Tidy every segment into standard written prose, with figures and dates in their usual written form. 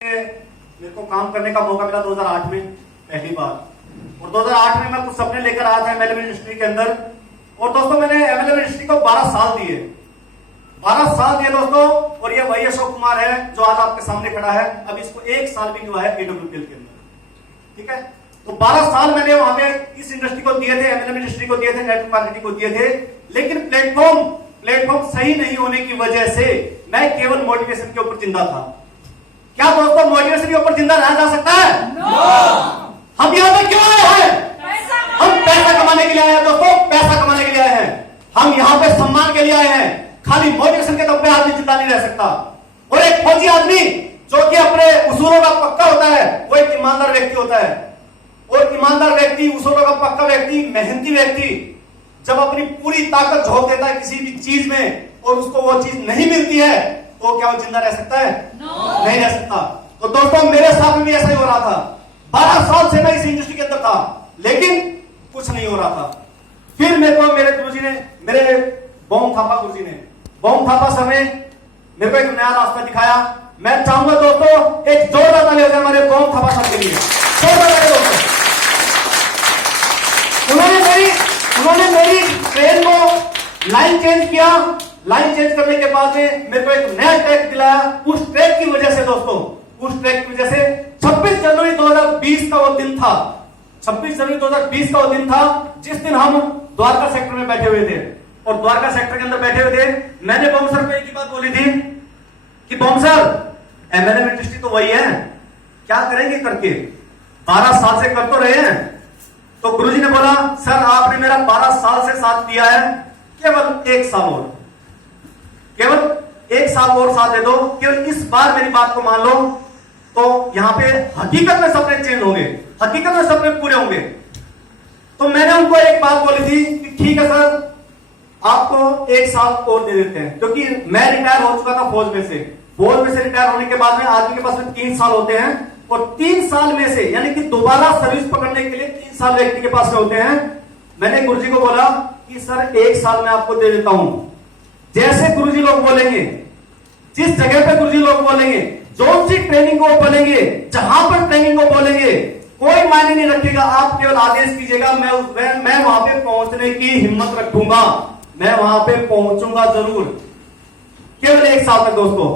मेरे को काम करने का मौका मिला 2008 में पहली बार, और 2008 में मैं कुछ सपने लेकर आया था एमएलए मिनिस्ट्री के अंदर। और दोस्तों मैंने एमएलए मिनिस्ट्री को 12 साल दिए, 12 साल दिए दोस्तों। और ये वही अशोक कुमार है जो आज आपके सामने खड़ा है। अब इसको 1 साल भी हुआ है एडब्ल्यूपीएल के अंदर, ठीक है। तो 12 साल मैंने वहां पे इस इंडस्ट्री को दिए थे, एमएलए मिनिस्ट्री को दिए थे, नेटवर्क मार्केटिंग को दिए थे। लेकिन प्लेटफॉर्म सही नहीं होने की वजह से मैं केवल मोटिवेशन के ऊपर जिंदा था। क्या दोस्तों मोटिवेशन के ऊपर जिंदा रहा जा सकता है? हम यहाँ पे क्यों आए हैं? हम पैसा कमाने के लिए आए हैं दोस्तों, पैसा कमाने के लिए आए हैं। हम यहाँ पे सम्मान के लिए आए हैं। खाली मोटिवेशन के दम पे आदमी जिंदा नहीं रह सकता। और एक फौजी आदमी जो कि अपने उसूलों का पक्का होता है वो एक ईमानदार व्यक्ति होता है। और ईमानदार व्यक्ति, उसूलों का पक्का व्यक्ति, मेहनती व्यक्ति जब अपनी पूरी ताकत झोंक देता है किसी भी चीज में और उसको वो चीज नहीं मिलती है तो क्या वो जिंदा रह सकता है? नहीं रह सकता। तो दोस्तों मेरे साथ में भी ऐसा ही हो रहा था। 12 साल से मैं इस इंडस्ट्री के अंदर था लेकिन कुछ नहीं हो रहा था। फिर मेरे को मेरे गुरुजी ने, मेरे बोम थापा गुरुजी ने, बोम थापा सर ने मेरे को एक नया रास्ता दिखाया। मैं चाहूंगा दोस्तों एक जोरदार ताली हो जाए हमारे बोम थापा सर के लिए, जोरदार ताली दोस्तों। उन्होंने मेरी ट्रेन को लाइन चेंज किया। लाइन चेंज करने के बाद में मेरे को एक नया ट्रैक दिलाया। उस ट्रैक की वजह से दोस्तों, उस ट्रैक की वजह से 26 जनवरी 2020 का वो दिन था। 26 जनवरी 2020 का वो दिन था जिस दिन हम द्वारका सेक्टर में बैठे हुए थे। और द्वारका सेक्टर के अंदर बैठे हुए थे, मैंने बॉम सर को एक ही बात बोली थी कि बॉम सर एमएलए मिनिस्ट्री तो वही है, क्या करेंगे करके? 12 साल से कर तो रहे हैं। तो गुरुजी ने बोला सर आपने मेरा 12 साल से साथ दिया है, केवल 1 साल और, केवल 1 साल और साथ दे दो, केवल इस बार मेरी बात को मान लो तो यहां पे हकीकत में सपने चेंज होंगे, हकीकत में सपने पूरे होंगे। तो मैंने उनको एक बात बोली थी कि ठीक है सर आपको 1 साल और दे देते हैं, क्योंकि मैं रिटायर हो चुका था फौज में से। फौज में से रिटायर होने के बाद में आदमी के पास में 3 साल होते हैं और 3 साल में से यानी कि दोबारा सर्विस पकड़ने के लिए 3 साल व्यक्ति के पास में होते हैं। मैंने गुरुजी को बोला कि सर 1 साल मैं आपको दे देता हूं। जैसे गुरुजी लोग बोलेंगे, जिस जगह पे गुरुजी लोग बोलेंगे, जो सी ट्रेनिंग को बोलेंगे, जहां पर ट्रेनिंग को बोलेंगे, कोई मायने नहीं रखेगा। आप केवल आदेश कीजिएगा, मैं वहां पे पहुंचने की हिम्मत रखूंगा, मैं वहां पे पहुंचूंगा जरूर। केवल 1 साल तक दोस्तों।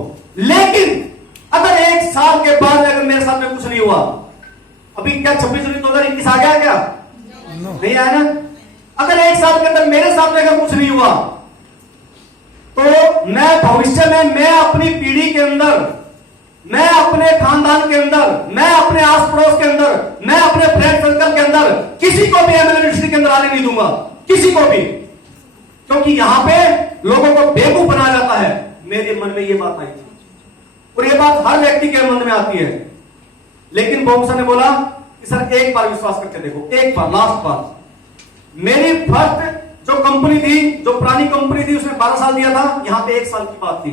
लेकिन अगर 1 साल के बाद अगर मेरे साथ में कुछ नहीं हुआ, अभी क्या 26 जनवरी 2021 आ गया क्या? नहीं आया ना। अगर 1 साल के अंदर मेरे साथ में अगर कुछ नहीं हुआ तो मैं भविष्य में, मैं अपनी पीढ़ी के अंदर, मैं अपने खानदान के अंदर, मैं अपने आस पड़ोस के अंदर, मैं अपने फ्रेंड सर्कल के अंदर किसी को भी एमएलए मिनिस्ट्री के अंदर आने नहीं दूंगा, किसी को भी। क्योंकि यहां पे लोगों को बेवकूफ बनाया जाता है। मेरे मन में ये बात आई थी और ये बात हर व्यक्ति के मन में आती है। लेकिन बॉम सर ने बोला कि सर एक बार विश्वास करके देखो, एक बार, लास्ट बार। मेरी फर्स्ट जो कंपनी थी, जो पुरानी कंपनी थी, उसने 12 साल दिया था, यहां पे 1 साल की बात थी।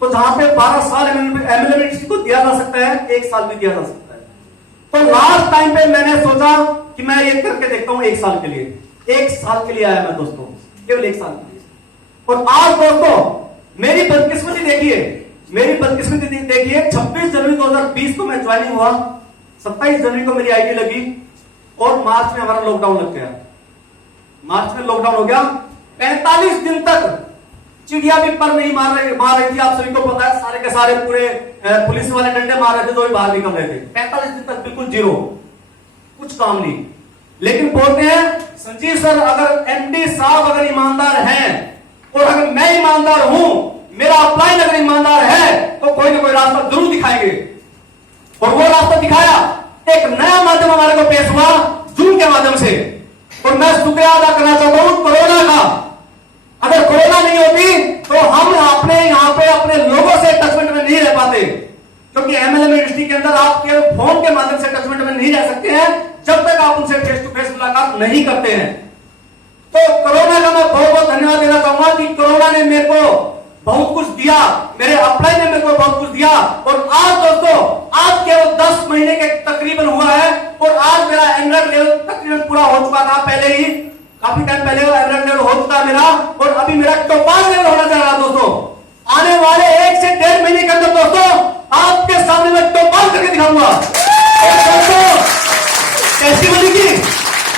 तो जहां पे 12 साल एमएलए मिनिस्ट्री को दिया जा सकता है, 1 साल भी दिया जा सकता है। तो लास्ट टाइम पे मैंने सोचा कि मैं ये करके देखता हूं 1 साल के लिए। 1 साल के लिए आया मैं दोस्तों, केवल 1 साल के लिए। और आज दोस्तों मेरी बदकिस्मती देखिए, मेरी बदकिस्मती देखिए, 26 जनवरी 2020 को मैं ज्वाइनिंग हुआ, 27 जनवरी को मेरी आईडी लगी और मार्च में हमारा लॉकडाउन लग गया। मार्च में लॉकडाउन हो गया। 45 दिन तक चिड़िया भी पर नहीं मार रही थी। आप सभी को पता है, सारे के सारे पूरे पुलिस वाले डंडे मार रहे थे तो भी बाहर निकल रहे थे। 45 दिन तक बिल्कुल जीरो, कुछ काम नहीं। लेकिन बोलते हैं संजीव सर अगर एमडी साहब अगर ईमानदार हैं और अगर मैं ईमानदार हूं, मेरा अपलाइन अगर ईमानदार है तो कोई ना कोई रास्ता जरूर दिखाएंगे। और वो रास्ता दिखाया। एक नया माध्यम हमारे को पेश हुआ जूम के माध्यम से। और मैं शुक्रिया अदा करना चाहता हूं कोरोना का। अगर कोरोना नहीं होती तो हम अपने यहां पे अपने लोगों से टचमेंट में नहीं रह पाते। क्योंकि एमएलए मिनिस्ट्री के अंदर आप केवल फोन के माध्यम से टचमेंट में नहीं रह सकते हैं जब तक आप उनसे फेस टू फेस मुलाकात नहीं करते हैं। तो कोरोना का मैं बहुत बहुत धन्यवाद देना चाहूंगा कि कोरोना ने मेरे को बहुत कुछ दिया, मेरे अप्लाई ने मेरे को बहुत कुछ दिया। और आज दोस्तों, आज केवल 10 महीने के तकरीबन हुआ है और आज मेरा एंड्रॉइड लेवल तकरीबन पूरा हो चुका था। पहले ही काफी टाइम पहले एंड्रॉइड लेवल हो चुका है मेरा, और अभी मेरा टोपाज लेवल होना चाह रहा दोस्तों। आने वाले 1 से 1.5 महीने के अंदर दोस्तों आपके सामने मैं टोपाल करके दिखाऊंगा। और दोस्तों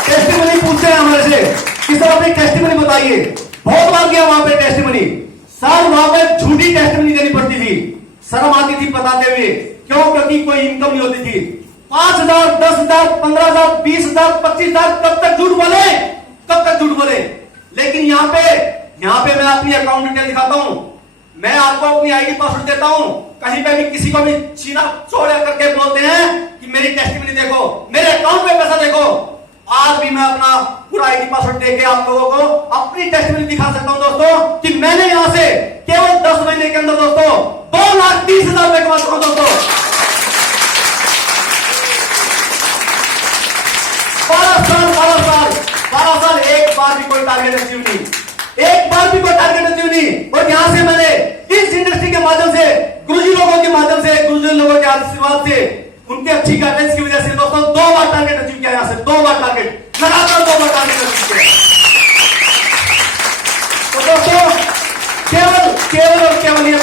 टेस्टिमनी पूछते हैं हमारे से कि सर अपनी टेस्टिमनी बताइए। बहुत बार किया वहां पे टेस्टिमनी, सर वहां पे झूठी टेस्टिमनी देनी पड़ती थी, शर्म आती थी बताते हुए। क्यों? क्योंकि कोई इनकम नहीं होती थी। 5,000, 10,000, 15,000, 20,000, 25,000 कब तक झूठ बोले, कब तक झूठ बोले। लेकिन यहाँ पे मैं अपनी अकाउंट डिटेल दिखाता हूं, मैं आपको अपनी आईडी पासवर्ड देता हूं। कहीं पे भी किसी को भी छीना चोरा करके बोलते हैं कि मेरी टेस्टिमनी देखो, मेरे अकाउंट में पैसा देखो। आज भी मैं अपना पूरा आईडी पासवर्ड देके आप लोगों को अपनी टेस्टिमनी दिखा सकता हूं दोस्तों कि मैंने यहां से केवल 10 महीने के अंदर दोस्तों 2,30,000 रुपए कमा चुका हूं दोस्तों। 12 साल एक बार भी कोई टारगेट अचीव नहीं, एक बार भी कोई टारगेट अचीव नहीं। और यहां से मैंने इस इंडस्ट्री के माध्यम से, गुरुजी लोगों के माध्यम से, गुरुजी लोगों के आशीर्वाद से, उनकी अच्छी गाइडेंस की वजह से दोस्तों 2 बार टारगेट अचीव किया। यहां से 2 बार टारगेट, लगातार 2 बार टारगेट अचीव किया। तो दोस्तों केवल और केवल ये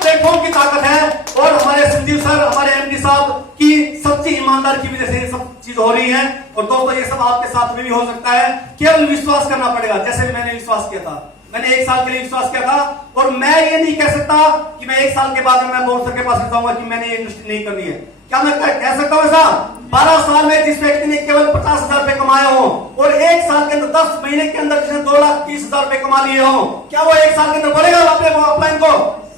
प्लेटफॉर्म की ताकत है और हमारे संजीव सर, हमारे एमडी साहब की सच्ची ईमानदार की वजह से ये सब चीज हो रही है। और दोस्तों ये सब आपके साथ में भी हो सकता है, केवल विश्वास करना पड़ेगा। जैसे मैंने विश्वास किया था, मैंने 1 साल के लिए विश्वास किया था और मैं ये नहीं कह सकता कि मैं 1 साल के बाद में मैं बोल सर के पास जाऊंगा कि मैंने ये इंडस्ट्री नहीं करनी है। क्या मैं कह सकता हूं ऐसा? 12 साल में जिस व्यक्ति ने केवल 50,000 रुपए कमाए हो और 1 साल के अंदर 10 महीने के अंदर जिसने 2,30,000 रुपए कमा लिए हो, क्या वो 1 साल के अंदर बोलेगा अपने अपलाइन को?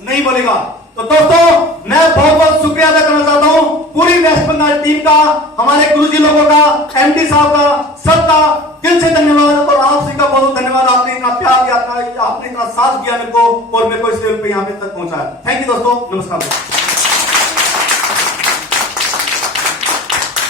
नहीं बोलेगा। तो दोस्तों मैं बहुत बहुत शुक्रिया अदा करना चाहता हूं पूरी वेस्ट बंगाल टीम का, हमारे गुरुजी लोगों का, एमडी साहब का, सबका दिल से धन्यवाद। और आप सभी का बहुत बहुत धन्यवाद, आपने इतना प्यार दिया, आपने इतना साथ दिया मेरे को और मेरे को इस लेवल पे यहाँ पे तक पहुंचाया। थैंक यू दोस्तों, नमस्कार।